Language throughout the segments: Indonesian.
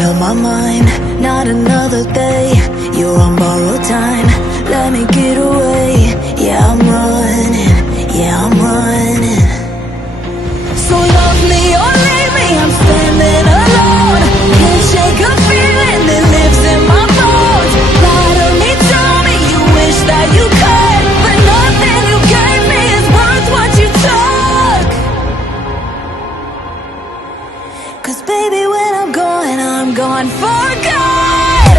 made up my mind, not another day. You're on borrowed time, let me get away. Yeah, I'm running, yeah, I'm running. So love me or leave me, I'm standing alone. Can't shake a feeling that lives in my bones. Lie to me, tell me you wish that you could, but nothing you gave me is worth what you took. Cause baby, when I'm gone for good.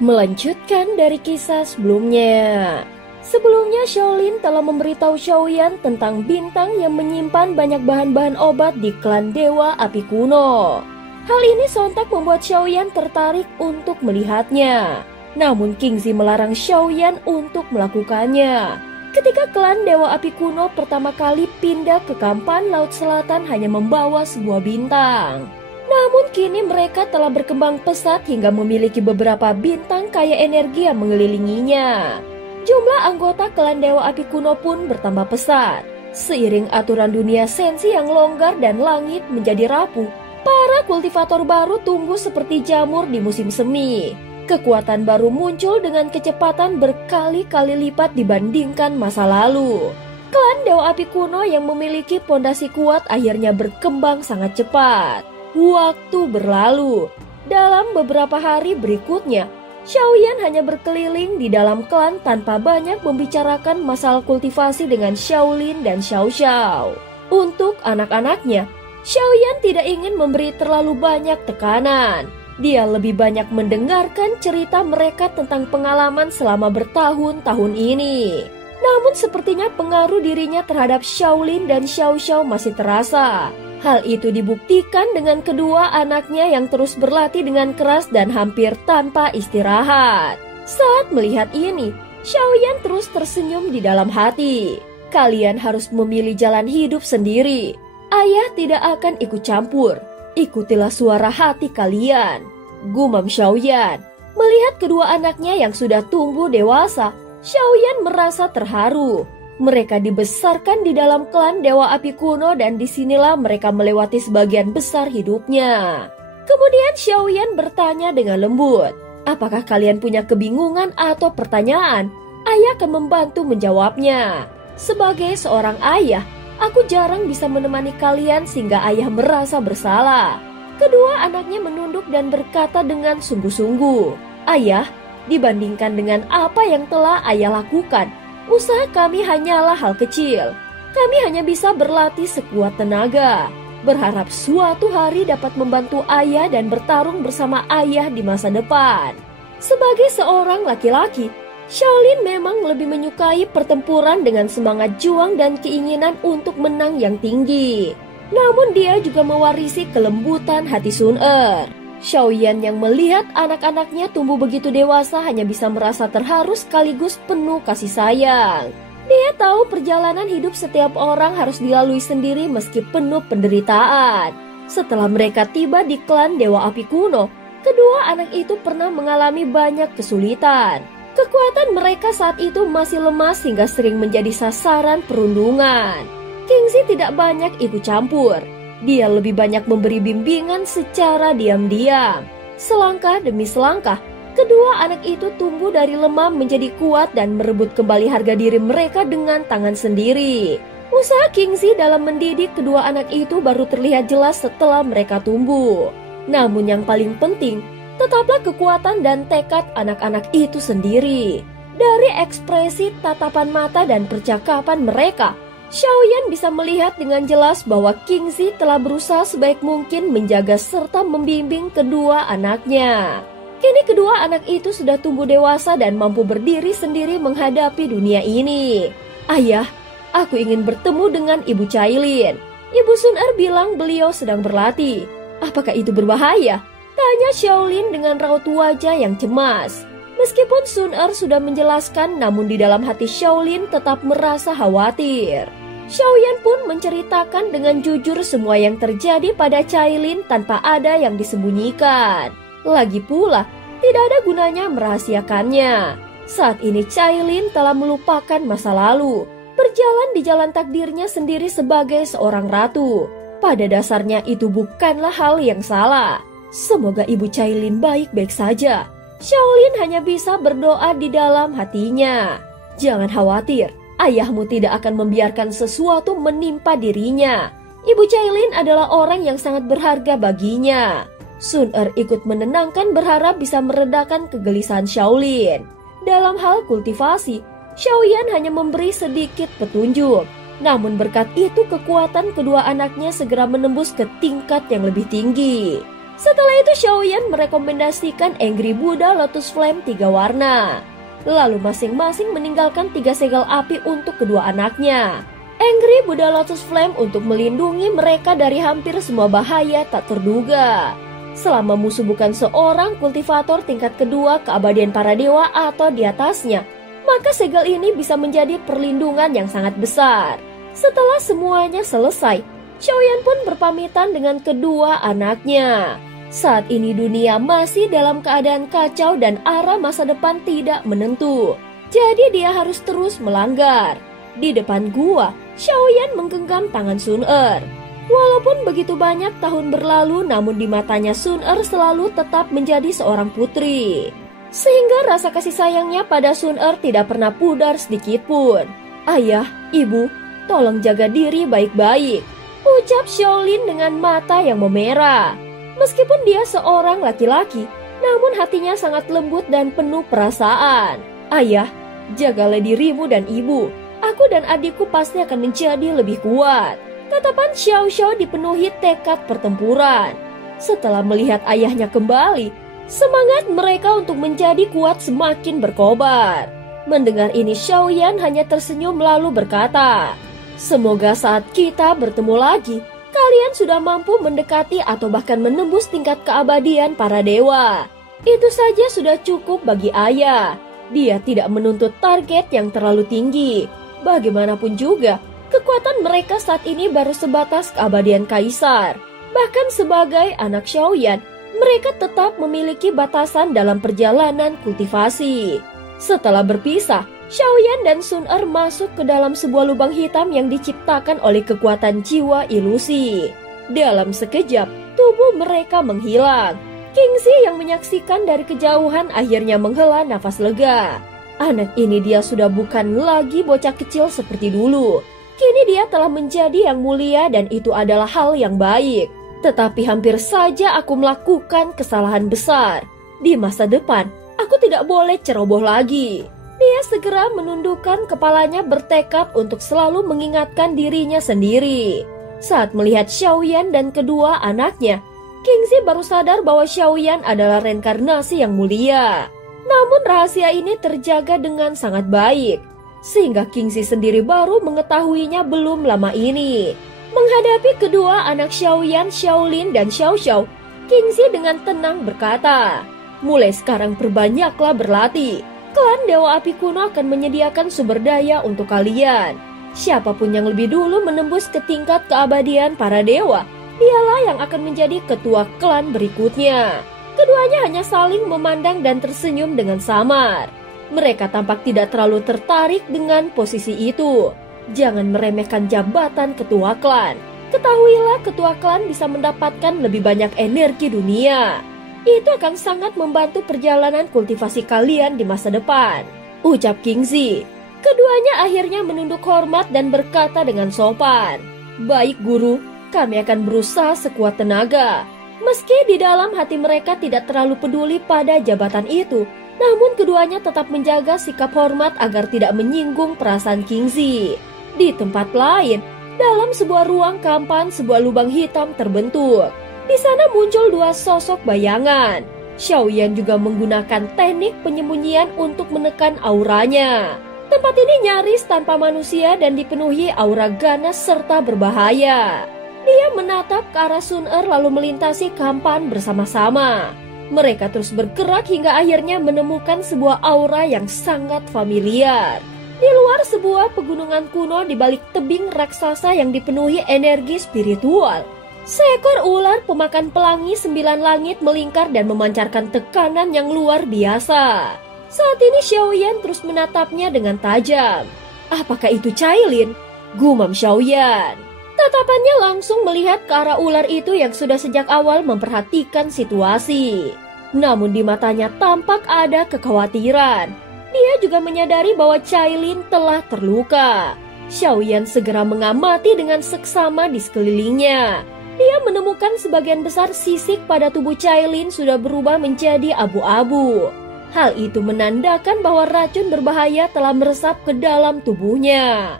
Melanjutkan dari kisah sebelumnya. Sebelumnya Shaolin telah memberitahu Xiaoyan tentang bintang yang menyimpan banyak bahan-bahan obat di klan Dewa Api Kuno. Hal ini sontak membuat Xiaoyan tertarik untuk melihatnya. Namun Kingzi melarang Xiaoyan untuk melakukannya. Ketika klan Dewa Api Kuno pertama kali pindah ke Kampan Laut Selatan hanya membawa sebuah bintang. Namun kini mereka telah berkembang pesat hingga memiliki beberapa bintang kaya energi yang mengelilinginya. Jumlah anggota klan Dewa Api Kuno pun bertambah pesat. Seiring aturan dunia sensi yang longgar dan langit menjadi rapuh, para kultivator baru tumbuh seperti jamur di musim semi. Kekuatan baru muncul dengan kecepatan berkali-kali lipat dibandingkan masa lalu. Klan Dewa Api Kuno yang memiliki pondasi kuat akhirnya berkembang sangat cepat. Waktu berlalu. Dalam beberapa hari berikutnya, Xiaoyan hanya berkeliling di dalam klan tanpa banyak membicarakan masalah kultivasi dengan Shaolin dan Xiao Xiao. Untuk anak-anaknya, Xiaoyan tidak ingin memberi terlalu banyak tekanan. Dia lebih banyak mendengarkan cerita mereka tentang pengalaman selama bertahun-tahun ini. Namun sepertinya pengaruh dirinya terhadap Shaolin dan Xiao Xiao masih terasa. Hal itu dibuktikan dengan kedua anaknya yang terus berlatih dengan keras dan hampir tanpa istirahat. Saat melihat ini, Xiaoyan terus tersenyum di dalam hati. Kalian harus memilih jalan hidup sendiri. Ayah tidak akan ikut campur. Ikutilah suara hati kalian, gumam Xiaoyan. Melihat kedua anaknya yang sudah tumbuh dewasa, Xiaoyan merasa terharu. Mereka dibesarkan di dalam klan Dewa Api Kuno dan disinilah mereka melewati sebagian besar hidupnya. Kemudian Xiaoyan bertanya dengan lembut, apakah kalian punya kebingungan atau pertanyaan? Ayah akan membantu menjawabnya. Sebagai seorang ayah, aku jarang bisa menemani kalian sehingga ayah merasa bersalah. Kedua anaknya menunduk dan berkata dengan sungguh-sungguh, ayah, dibandingkan dengan apa yang telah ayah lakukan, usaha kami hanyalah hal kecil. Kami hanya bisa berlatih sekuat tenaga, berharap suatu hari dapat membantu ayah dan bertarung bersama ayah di masa depan. Sebagai seorang laki-laki, Shaolin memang lebih menyukai pertempuran dengan semangat juang dan keinginan untuk menang yang tinggi. Namun dia juga mewarisi kelembutan hati Sun Er. Xiaoyan yang melihat anak-anaknya tumbuh begitu dewasa hanya bisa merasa terharu sekaligus penuh kasih sayang. Dia tahu perjalanan hidup setiap orang harus dilalui sendiri meski penuh penderitaan. Setelah mereka tiba di klan Dewa Api Kuno, kedua anak itu pernah mengalami banyak kesulitan. Kekuatan mereka saat itu masih lemas hingga sering menjadi sasaran perundungan. Kingzi tidak banyak ikut campur. Dia lebih banyak memberi bimbingan secara diam-diam. Selangkah demi selangkah, kedua anak itu tumbuh dari lemah menjadi kuat dan merebut kembali harga diri mereka dengan tangan sendiri. Usaha Kingzi dalam mendidik kedua anak itu baru terlihat jelas setelah mereka tumbuh. Namun yang paling penting, tetaplah kekuatan dan tekad anak-anak itu sendiri. Dari ekspresi tatapan mata dan percakapan mereka, Xiaoyan bisa melihat dengan jelas bahwa Kingzi telah berusaha sebaik mungkin menjaga serta membimbing kedua anaknya. Kini kedua anak itu sudah tumbuh dewasa dan mampu berdiri sendiri menghadapi dunia ini. Ayah, aku ingin bertemu dengan Ibu Cailin. Ibu Sun Er bilang beliau sedang berlatih. Apakah itu berbahaya? Tanya Shaolin dengan raut wajah yang cemas. Meskipun Sun Er sudah menjelaskan, namun di dalam hati Shaolin tetap merasa khawatir. Xiaoyan pun menceritakan dengan jujur semua yang terjadi pada Cailin tanpa ada yang disembunyikan. Lagi pula, Tidak ada gunanya merahasiakannya. Saat ini Cailin telah melupakan masa lalu, berjalan di jalan takdirnya sendiri sebagai seorang ratu. Pada dasarnya itu bukanlah hal yang salah. Semoga Ibu Cailin baik-baik saja. Shaolin hanya bisa berdoa di dalam hatinya. Jangan khawatir, ayahmu tidak akan membiarkan sesuatu menimpa dirinya. Ibu Cailin adalah orang yang sangat berharga baginya. Sun Er ikut menenangkan, berharap bisa meredakan kegelisahan Shaolin. Dalam hal kultivasi, Xiaoyan hanya memberi sedikit petunjuk. Namun berkat itu kekuatan kedua anaknya segera menembus ke tingkat yang lebih tinggi. Setelah itu Xiaoyan merekomendasikan Angry Buddha Lotus Flame 3 warna. Lalu masing-masing meninggalkan 3 segel api untuk kedua anaknya. Angry Buddha Lotus Flame untuk melindungi mereka dari hampir semua bahaya tak terduga. Selama musuh bukan seorang kultivator tingkat kedua keabadian para dewa atau di atasnya, maka segel ini bisa menjadi perlindungan yang sangat besar. Setelah semuanya selesai, Xiaoyan pun berpamitan dengan kedua anaknya. Saat ini dunia masih dalam keadaan kacau dan arah masa depan tidak menentu. Jadi dia harus terus melanggar. Di depan gua, Xiaoyan menggenggam tangan Sun Er. Walaupun begitu banyak tahun berlalu, namun di matanya Sun Er selalu tetap menjadi seorang putri. Sehingga rasa kasih sayangnya pada Sun Er tidak pernah pudar sedikit pun. Ayah, ibu, tolong jaga diri baik-baik, ucap Shaolin dengan mata yang memerah. Meskipun dia seorang laki-laki, namun hatinya sangat lembut dan penuh perasaan. Ayah, jagalah dirimu dan ibu. Aku dan adikku pasti akan menjadi lebih kuat. Tatapan Xiao Xiao dipenuhi tekad pertempuran. Setelah melihat ayahnya kembali, semangat mereka untuk menjadi kuat semakin berkobar. Mendengar ini Xiaoyan hanya tersenyum lalu berkata, "Semoga saat kita bertemu lagi, kalian sudah mampu mendekati atau bahkan menembus tingkat keabadian para dewa. Itu saja sudah cukup bagi ayah. Dia tidak menuntut target yang terlalu tinggi. Bagaimanapun juga, kekuatan mereka saat ini baru sebatas keabadian kaisar. Bahkan sebagai anak Xiaoyan, mereka tetap memiliki batasan dalam perjalanan kultivasi." Setelah berpisah, Xiaoyan dan Sun Er masuk ke dalam sebuah lubang hitam yang diciptakan oleh kekuatan jiwa ilusi. Dalam sekejap, tubuh mereka menghilang. Kingxi yang menyaksikan dari kejauhan akhirnya menghela nafas lega. Anak ini dia sudah bukan lagi bocah kecil seperti dulu. Kini dia telah menjadi yang mulia dan itu adalah hal yang baik. Tetapi hampir saja aku melakukan kesalahan besar. Di masa depan, aku tidak boleh ceroboh lagi. Dia segera menundukkan kepalanya bertekad untuk selalu mengingatkan dirinya sendiri. Saat melihat Xiaoyan dan kedua anaknya, Kingxi baru sadar bahwa Xiaoyan adalah reinkarnasi yang mulia. Namun rahasia ini terjaga dengan sangat baik, sehingga Kingxi sendiri baru mengetahuinya belum lama ini. Menghadapi kedua anak Xiaoyan, Xiaolin, dan Xiao Xiao, Kingxi dengan tenang berkata, "Mulai sekarang perbanyaklah berlatih. Klan Dewa Api Kuno akan menyediakan sumber daya untuk kalian. Siapapun yang lebih dulu menembus ke tingkat keabadian para dewa, dialah yang akan menjadi ketua klan berikutnya." Keduanya hanya saling memandang dan tersenyum dengan samar. Mereka tampak tidak terlalu tertarik dengan posisi itu. Jangan meremehkan jabatan ketua klan. Ketahuilah ketua klan bisa mendapatkan lebih banyak energi dunia. Itu akan sangat membantu perjalanan kultivasi kalian di masa depan, ucap Kingxi. Keduanya akhirnya menunduk hormat dan berkata dengan sopan, "Baik guru, kami akan berusaha sekuat tenaga." Meski di dalam hati mereka tidak terlalu peduli pada jabatan itu, namun keduanya tetap menjaga sikap hormat agar tidak menyinggung perasaan Kingxi. Di tempat lain, dalam sebuah ruang kampan, sebuah lubang hitam terbentuk. Di sana muncul dua sosok bayangan. Xiaoyan juga menggunakan teknik penyembunyian untuk menekan auranya. Tempat ini nyaris tanpa manusia dan dipenuhi aura ganas serta berbahaya. Dia menatap ke arah Sun Er lalu melintasi kampan bersama-sama. Mereka terus bergerak hingga akhirnya menemukan sebuah aura yang sangat familiar. Di luar sebuah pegunungan kuno di balik tebing raksasa yang dipenuhi energi spiritual, Seekor ular pemakan pelangi 9 langit melingkar dan memancarkan tekanan yang luar biasa. Saat ini Xiaoyan terus menatapnya dengan tajam. Apakah itu Cailin? Gumam Xiaoyan. Tatapannya langsung melihat ke arah ular itu yang sudah sejak awal memperhatikan situasi. Namun di matanya tampak ada kekhawatiran. Dia juga menyadari bahwa Cailin telah terluka. Xiaoyan segera mengamati dengan seksama di sekelilingnya. Dia menemukan sebagian besar sisik pada tubuh Cailin sudah berubah menjadi abu-abu. Hal itu menandakan bahwa racun berbahaya telah meresap ke dalam tubuhnya.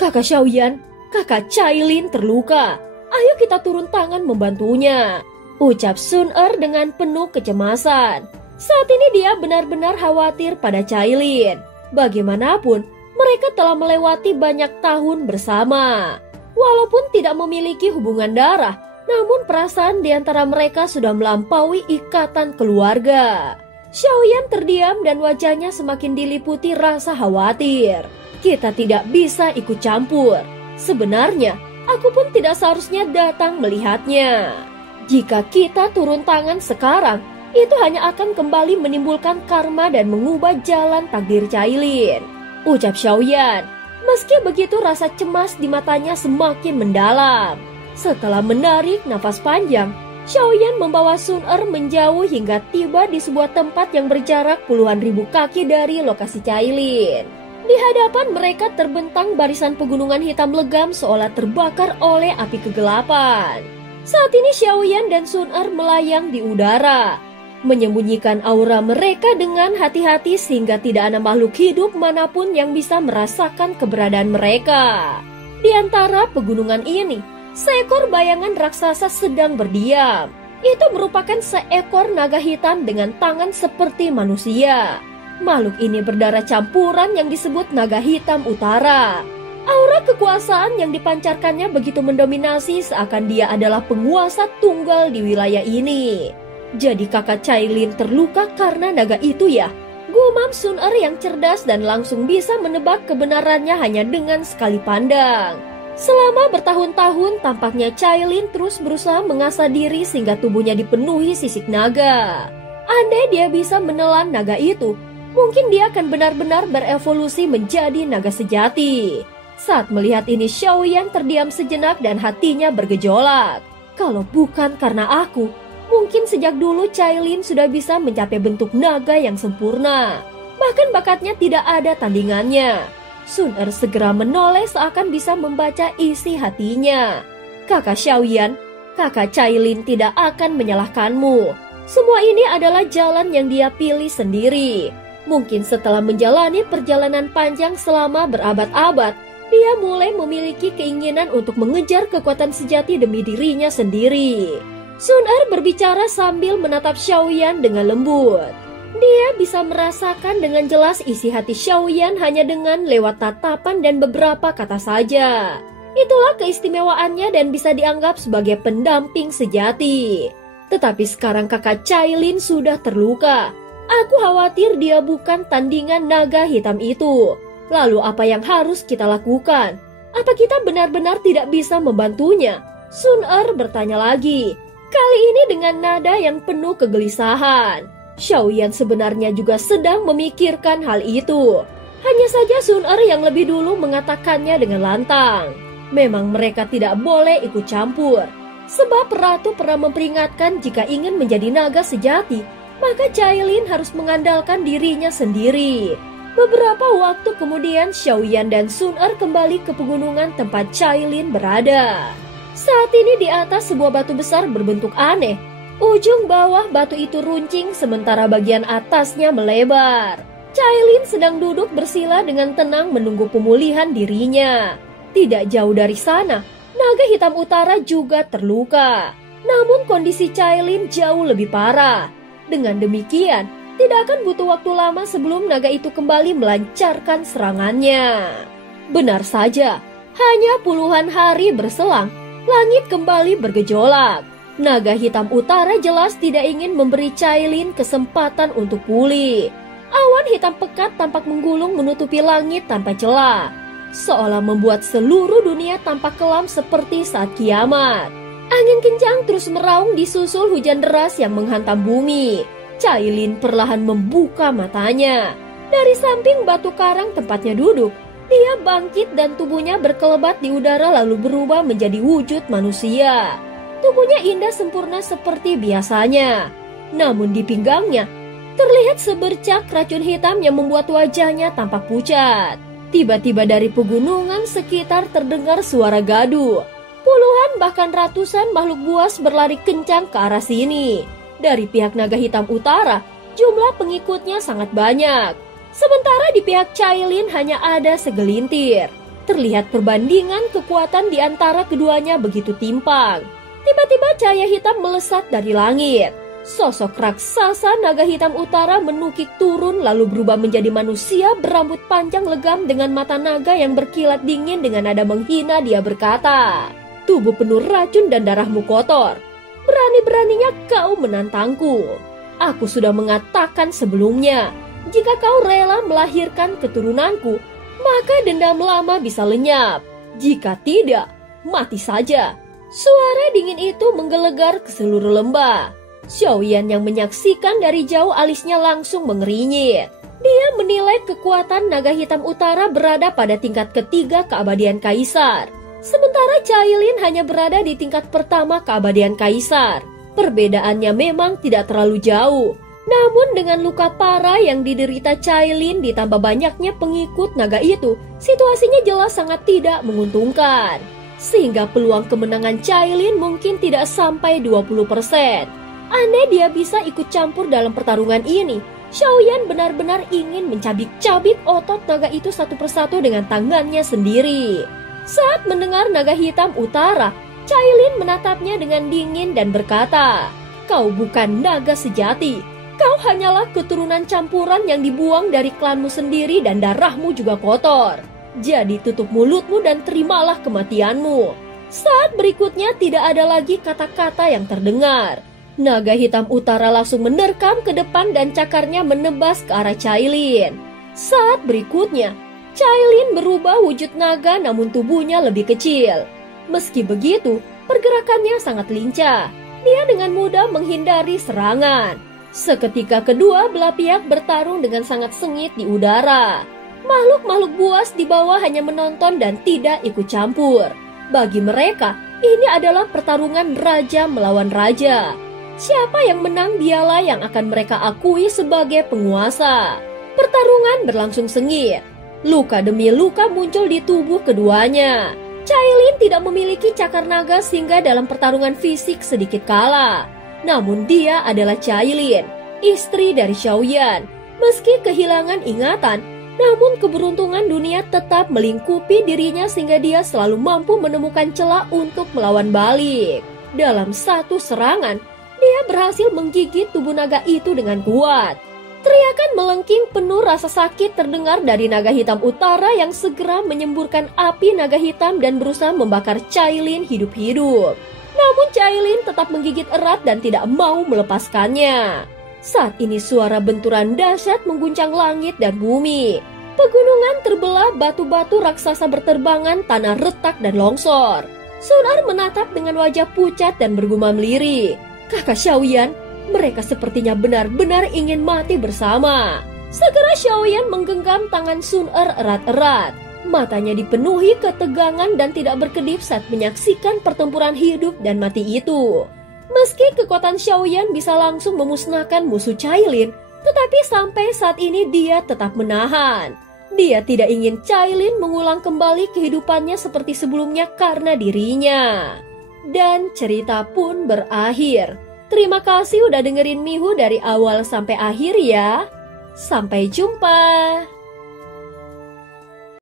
Kakak Xiaoyan, kakak Cailin terluka. Ayo kita turun tangan membantunya, ucap Sun dengan penuh kecemasan. Saat ini dia benar-benar khawatir pada Cailin. Bagaimanapun, mereka telah melewati banyak tahun bersama. Walaupun tidak memiliki hubungan darah, namun perasaan di antara mereka sudah melampaui ikatan keluarga. Xiaoyan terdiam dan wajahnya semakin diliputi rasa khawatir. Kita tidak bisa ikut campur. Sebenarnya, aku pun tidak seharusnya datang melihatnya. Jika kita turun tangan sekarang, itu hanya akan kembali menimbulkan karma dan mengubah jalan takdir Cailin, ucap Xiaoyan. Meski begitu, rasa cemas di matanya semakin mendalam. Setelah menarik nafas panjang, Xiaoyan membawa Sun menjauh hingga tiba di sebuah tempat yang berjarak puluhan ribu kaki dari lokasi Cailin. Di hadapan mereka terbentang barisan pegunungan hitam legam seolah terbakar oleh api kegelapan. Saat ini Xiaoyan dan Sun melayang di udara, menyembunyikan aura mereka dengan hati-hati sehingga tidak ada makhluk hidup manapun yang bisa merasakan keberadaan mereka. Di antara pegunungan ini, seekor bayangan raksasa sedang berdiam. Itu merupakan seekor naga hitam dengan tangan seperti manusia. Makhluk ini berdarah campuran yang disebut naga hitam utara. Aura kekuasaan yang dipancarkannya begitu mendominasi seakan dia adalah penguasa tunggal di wilayah ini. Jadi kakak Cailin terluka karena naga itu ya? Gumam Sun yang cerdas dan langsung bisa menebak kebenarannya hanya dengan sekali pandang. Selama bertahun-tahun tampaknya Cailin terus berusaha mengasah diri sehingga tubuhnya dipenuhi sisik naga. Andai dia bisa menelan naga itu, mungkin dia akan benar-benar berevolusi menjadi naga sejati. Saat melihat ini Xiaoyan terdiam sejenak dan hatinya bergejolak. Kalau bukan karena aku, mungkin sejak dulu Cailin sudah bisa mencapai bentuk naga yang sempurna. Bahkan bakatnya tidak ada tandingannya. Sun segera menoleh seakan bisa membaca isi hatinya. Kakak Xiaoyan, kakak Cailin tidak akan menyalahkanmu. Semua ini adalah jalan yang dia pilih sendiri. Mungkin setelah menjalani perjalanan panjang selama berabad-abad, dia mulai memiliki keinginan untuk mengejar kekuatan sejati demi dirinya sendiri. Sun berbicara sambil menatap Xiaoyan dengan lembut. Dia bisa merasakan dengan jelas isi hati Xiaoyan hanya dengan lewat tatapan dan beberapa kata saja. Itulah keistimewaannya dan bisa dianggap sebagai pendamping sejati. Tetapi sekarang kakak Cailin sudah terluka. Aku khawatir dia bukan tandingan naga hitam itu. Lalu apa yang harus kita lakukan? Apa kita benar-benar tidak bisa membantunya? Sun bertanya lagi. Kali ini dengan nada yang penuh kegelisahan. Xiaoyan sebenarnya juga sedang memikirkan hal itu. Hanya saja Sun yang lebih dulu mengatakannya dengan lantang. Memang mereka tidak boleh ikut campur. Sebab Ratu pernah memperingatkan jika ingin menjadi naga sejati, maka Cailin harus mengandalkan dirinya sendiri. Beberapa waktu kemudian Xiaoyan dan Sun kembali ke pegunungan tempat Cailin berada. Saat ini di atas sebuah batu besar berbentuk aneh. Ujung bawah batu itu runcing sementara bagian atasnya melebar. Cailin sedang duduk bersila dengan tenang menunggu pemulihan dirinya. Tidak jauh dari sana, naga hitam utara juga terluka. Namun kondisi Cailin jauh lebih parah. Dengan demikian, tidak akan butuh waktu lama sebelum naga itu kembali melancarkan serangannya. Benar saja, hanya puluhan hari berselang, langit kembali bergejolak. Naga hitam utara jelas tidak ingin memberi Cailin kesempatan untuk pulih. Awan hitam pekat tampak menggulung menutupi langit tanpa celah, seolah membuat seluruh dunia tampak kelam seperti saat kiamat. Angin kencang terus meraung disusul hujan deras yang menghantam bumi. Cailin perlahan membuka matanya. Dari samping batu karang tempatnya duduk, dia bangkit dan tubuhnya berkelebat di udara lalu berubah menjadi wujud manusia. Tubuhnya indah sempurna seperti biasanya. Namun di pinggangnya terlihat sebercak racun hitam yang membuat wajahnya tampak pucat. Tiba-tiba dari pegunungan sekitar terdengar suara gaduh. Puluhan bahkan ratusan makhluk buas berlari kencang ke arah sini. Dari pihak naga hitam utara, jumlah pengikutnya sangat banyak. Sementara di pihak Cailin hanya ada segelintir. Terlihat perbandingan kekuatan di antara keduanya begitu timpang. Tiba-tiba cahaya hitam melesat dari langit. Sosok raksasa naga hitam utara menukik turun lalu berubah menjadi manusia berambut panjang legam dengan mata naga yang berkilat dingin. Dengan nada menghina dia berkata, "Tubuh penuh racun dan darahmu kotor. Berani-beraninya kau menantangku. Aku sudah mengatakan sebelumnya, jika kau rela melahirkan keturunanku, maka dendam lama bisa lenyap. Jika tidak, mati saja." Suara dingin itu menggelegar ke seluruh lembah. Xiaoyan yang menyaksikan dari jauh alisnya langsung mengerinyit. Dia menilai kekuatan naga hitam utara berada pada tingkat ketiga keabadian kaisar. Sementara Cailin hanya berada di tingkat pertama keabadian kaisar. Perbedaannya memang tidak terlalu jauh. Namun dengan luka parah yang diderita Cailin ditambah banyaknya pengikut naga itu, situasinya jelas sangat tidak menguntungkan. Sehingga peluang kemenangan Cailin mungkin tidak sampai 20%. Aneh dia bisa ikut campur dalam pertarungan ini. Xiaoyan benar-benar ingin mencabik-cabik otot naga itu satu persatu dengan tangannya sendiri. Saat mendengar naga hitam utara, Cailin menatapnya dengan dingin dan berkata, "Kau bukan naga sejati. Kau hanyalah keturunan campuran yang dibuang dari klanmu sendiri dan darahmu juga kotor. Jadi tutup mulutmu dan terimalah kematianmu." Saat berikutnya tidak ada lagi kata-kata yang terdengar. Naga hitam utara langsung menerkam ke depan dan cakarnya menebas ke arah Cailin. Saat berikutnya, Cailin berubah wujud naga namun tubuhnya lebih kecil. Meski begitu, pergerakannya sangat lincah. Dia dengan mudah menghindari serangan. Seketika kedua belah pihak bertarung dengan sangat sengit di udara. Makhluk-makhluk buas di bawah hanya menonton dan tidak ikut campur. Bagi mereka, ini adalah pertarungan raja melawan raja. Siapa yang menang dialah yang akan mereka akui sebagai penguasa. Pertarungan berlangsung sengit. Luka demi luka muncul di tubuh keduanya. Cailin tidak memiliki cakar naga sehingga dalam pertarungan fisik sedikit kalah. Namun dia adalah Cailin, istri dari Xiaoyan. Meski kehilangan ingatan, namun keberuntungan dunia tetap melingkupi dirinya sehingga dia selalu mampu menemukan celah untuk melawan balik. Dalam satu serangan, dia berhasil menggigit tubuh naga itu dengan kuat. Teriakan melengking penuh rasa sakit terdengar dari naga hitam utara yang segera menyemburkan api naga hitam dan berusaha membakar Cailin hidup-hidup. Namun Cailin tetap menggigit erat dan tidak mau melepaskannya. Saat ini suara benturan dahsyat mengguncang langit dan bumi. Pegunungan terbelah, batu-batu raksasa berterbangan, tanah retak dan longsor. Sun menatap dengan wajah pucat dan bergumam lirik, "Kakak Xiaoyan, mereka sepertinya benar-benar ingin mati bersama." Segera Xiaoyan menggenggam tangan Sun erat-erat. Matanya dipenuhi ketegangan dan tidak berkedip saat menyaksikan pertempuran hidup dan mati itu. Meski kekuatan Xiaoyan bisa langsung memusnahkan musuh Cailin, tetapi sampai saat ini dia tetap menahan. Dia tidak ingin Cailin mengulang kembali kehidupannya seperti sebelumnya karena dirinya. Dan cerita pun berakhir. Terima kasih udah dengerin Mihu dari awal sampai akhir ya. Sampai jumpa.